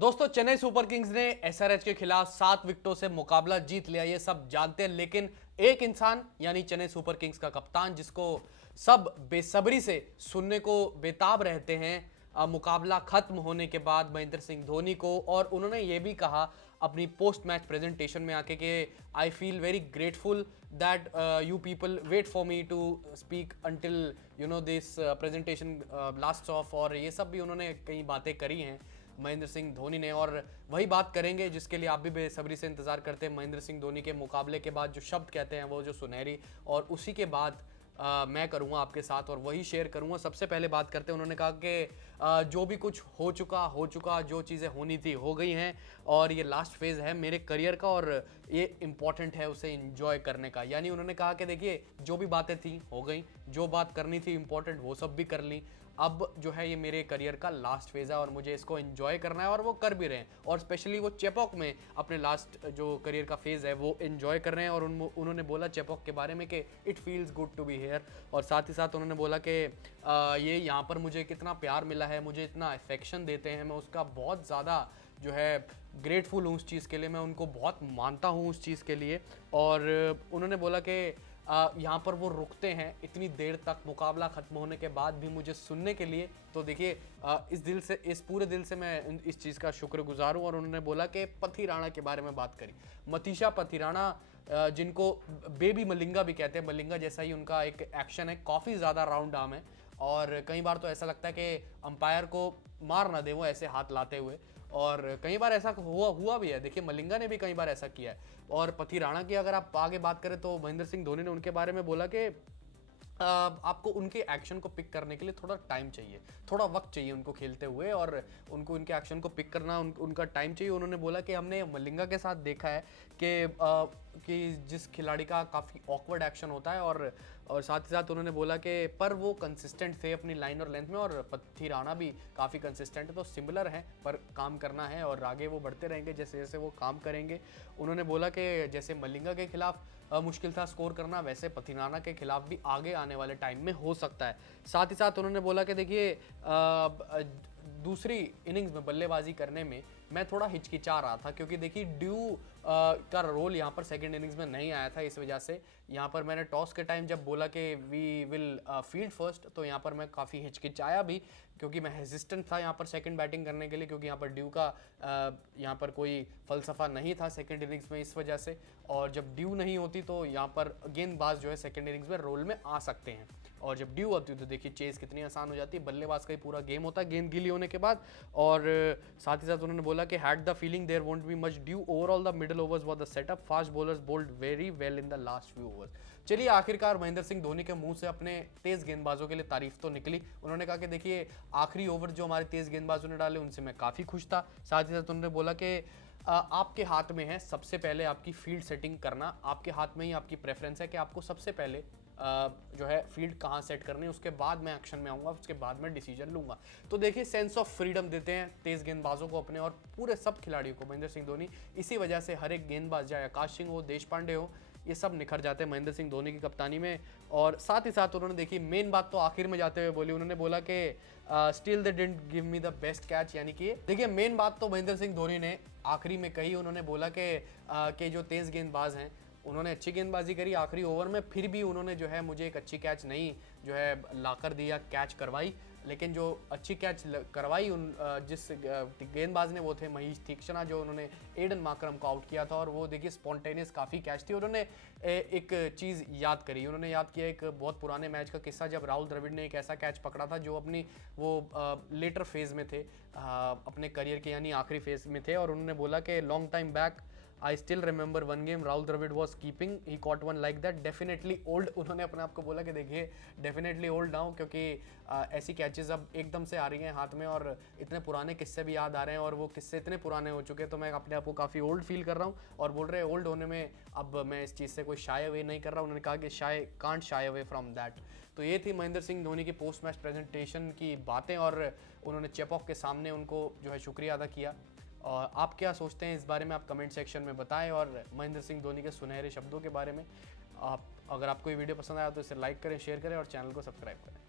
दोस्तों, Chennai super Kings ने SRH के खिलाफ 7 विकेटों से मुकाबला जीत लिया, ये सब जानते हैं। लेकिन एक इंसान यानी चेन्नई सुपर किंग्स का कप्तान, जिसको सब बेसब्री से सुनने को बेताब रहते हैं मुकाबला खत्म होने के बाद, महेंद्र सिंह धोनी को। और उन्होंने ये भी कहा अपनी पोस्ट मैच प्रेजेंटेशन में आके कि I feel very grateful that you people wait for me to speak until this presentation last of. और ये सब भी उन्होंने कई बातें करी हैं महेंद्र सिंह धोनी ने, और वही बात करेंगे जिसके लिए आप भी बेसब्री से इंतजार करते हैं। महेंद्र सिंह धोनी के मुकाबले के बाद जो शब्द कहते हैं वो जो सुनहरी, और उसी के बाद मैं करूंगा आपके साथ और वही शेयर करूंगा। सबसे पहले बात करते हैं, उन्होंने कहा कि जो भी कुछ हो चुका, जो चीज़ें होनी थी हो गई हैं, और ये लास्ट फेज़ है मेरे करियर का और ये इम्पॉर्टेंट है उसे इंजॉय करने का। यानी उन्होंने कहा कि देखिए, जो भी बातें थी हो गई, जो बात करनी थी इंपॉर्टेंट वो सब भी कर ली, अब जो है ये मेरे करियर का लास्ट फेज़ है और मुझे इसको एंजॉय करना है, और वो कर भी रहे हैं। और स्पेशली वो चेपॉक में अपने लास्ट जो करियर का फेज़ है वो एंजॉय कर रहे हैं। और उन्होंने बोला चेपॉक के बारे में कि it feels good to be here, और साथ ही साथ उन्होंने बोला कि ये यहाँ पर मुझे कितना प्यार मिला है, मुझे इतना अफेक्शन देते हैं, मैं उसका बहुत ज़्यादा जो है ग्रेटफुल हूँ उस चीज़ के लिए, मैं उनको बहुत मानता हूँ उस चीज़ के लिए। और उन्होंने बोला कि यहाँ पर वो रुकते हैं इतनी देर तक मुकाबला ख़त्म होने के बाद भी मुझे सुनने के लिए। तो देखिए, इस पूरे दिल से मैं इस चीज़ का शुक्रगुजार हूँ। और उन्होंने बोला कि पथिराणा के बारे में बात करी, मतीशा पथिराणा, जिनको बेबी मलिंगा भी कहते हैं, मलिंगा जैसा ही उनका एक एक्शन है, काफ़ी ज़्यादा राउंड आर्म है, और कई बार तो ऐसा लगता है कि अंपायर को मार ना दे वो ऐसे हाथ लाते हुए, और कई बार ऐसा हुआ भी है। देखिए, मलिंगा ने भी कई बार ऐसा किया है। और पथिराणा की अगर आप आगे बात करें तो महेंद्र सिंह धोनी ने उनके बारे में बोला कि आपको उनके एक्शन को पिक करने के लिए थोड़ा टाइम चाहिए, थोड़ा वक्त चाहिए उनको खेलते हुए, और उनको उनके एक्शन को पिक करना उनका टाइम चाहिए। उन्होंने बोला कि हमने मलिंगा के साथ देखा है कि जिस खिलाड़ी का काफ़ी ऑकवर्ड एक्शन होता है, और साथ ही साथ उन्होंने बोला कि पर वो कंसिस्टेंट थे अपनी लाइन और लेंथ में, और पथिराणा भी काफ़ी कंसिस्टेंट है, तो सिमिलर हैं पर काम करना है और आगे वो बढ़ते रहेंगे जैसे जैसे वो काम करेंगे। उन्होंने बोला कि जैसे मलिंगा के खिलाफ मुश्किल था स्कोर करना, वैसे पथिराणा के खिलाफ भी आगे आने वाले टाइम में हो सकता है। साथ ही साथ उन्होंने बोला कि देखिए, दूसरी इनिंग्स में बल्लेबाजी करने में मैं थोड़ा हिचकिचा रहा था, क्योंकि देखिए ड्यू का रोल यहाँ पर सेकंड इनिंग्स में नहीं आया था। इस वजह से यहाँ पर मैंने टॉस के टाइम जब बोला कि वी विल फील्ड फर्स्ट, तो यहाँ पर मैं काफ़ी हिचकिचाया भी, क्योंकि मैं हेजिस्टेंट था यहाँ पर सेकंड बैटिंग करने के लिए, क्योंकि यहाँ पर ड्यू का यहाँ पर कोई फलसफा नहीं था सेकंड इनिंग्स में, इस वजह से। और जब ड्यू नहीं होती तो यहाँ पर गेंदबाज जो है सेकंड इनिंग्स में रोल में आ सकते हैं, और जब ड्यू होती है तो देखिए चेस कितनी आसान हो जाती है, बल्लेबाज का ही पूरा गेम होता है गेंद गीली होने के बाद। और साथ ही साथ उन्होंने बोला कि had the feeling there won't be much dew, overall the middle overs were the setup, fast bowlers bowled very well in the last few overs. चलिए, आखिरकार महेंद्र सिंह धोनी के मुंह से अपने तेज गेंदबाजों के लिए तारीफ तो निकली। उन्होंने कहा कि देखिए, आखिरी ओवर जो हमारे तेज गेंदबाजों ने डाले उनसे मैं काफ़ी खुश था। साथ ही साथ उन्होंने बोला कि आपके हाथ में है सबसे पहले आपकी फील्ड सेटिंग करना, आपके हाथ में ही आपकी प्रेफरेंस है कि आपको सबसे पहले जो है फील्ड कहाँ सेट करनी है, उसके बाद मैं एक्शन में आऊँगा, उसके बाद मैं डिसीजन लूँगा। तो देखिए, सेंस ऑफ फ्रीडम देते हैं तेज़ गेंदबाजों को अपने, और पूरे सब खिलाड़ियों को महेंद्र सिंह धोनी। इसी वजह से हर एक गेंदबाज, चाहे आकाश सिंह हो, देश पांडे हो, ये सब निखर जाते हैं महेंद्र सिंह धोनी की कप्तानी में। और साथ ही साथ उन्होंने देखिए मेन बात तो आखिर में जाते हुए बोली, उन्होंने बोला कि still they didn't give me the best catch. यानी कि देखिए, मेन बात तो महेंद्र सिंह धोनी ने आखिरी में कही। उन्होंने बोला कि जो तेज़ गेंदबाज हैं उन्होंने अच्छी गेंदबाजी करी आखिरी ओवर में, फिर भी उन्होंने जो है मुझे एक अच्छी कैच नहीं जो है लाकर दिया, कैच करवाई। लेकिन जो अच्छी कैच करवाई जिस गेंदबाज ने वो थे महेश तीक्ष्णा, जो उन्होंने एडन मार्करम को आउट किया था, और वो देखिए स्पॉन्टेनियस काफ़ी कैच थी। उन्होंने एक चीज़ याद करी, उन्होंने याद किया एक बहुत पुराने मैच का किस्सा, जब राहुल द्रविड़ ने एक ऐसा कैच पकड़ा था जो अपनी वो लेटर फेज़ में थे अपने करियर के, यानी आखिरी फेज़ में थे। और उन्होंने बोला कि long time back I still remember one game Rahul Dravid was keeping, he caught one like that, definitely old. उन्होंने अपने आप को बोला कि देखिए डेफिनेटली ओल्ड ना हो, क्योंकि ऐसी कैचेस अब एकदम से आ रही हैं हाथ में, और इतने पुराने किस्से भी याद आ रहे हैं, और वो किस्से इतने पुराने हो चुके हैं, तो मैं अपने आप को काफ़ी ओल्ड फील कर रहा हूँ। और बोल रहे हैं ओल्ड होने में अब मैं इस चीज़ से कोई शाय अवे नहीं कर रहा हूँ। उन्होंने कहा कि can't shy away from that. तो ये थी महेंद्र सिंह धोनी की पोस्ट मैच प्रेजेंटेशन की बातें, और उन्होंने चेपॉक के सामने उनको जो है शुक्रिया अदा किया। और आप क्या सोचते हैं इस बारे में, आप कमेंट सेक्शन में बताएं, और महेंद्र सिंह धोनी के सुनहरे शब्दों के बारे में। अगर आपको ये वीडियो पसंद आया तो इसे लाइक करें, शेयर करें और चैनल को सब्सक्राइब करें।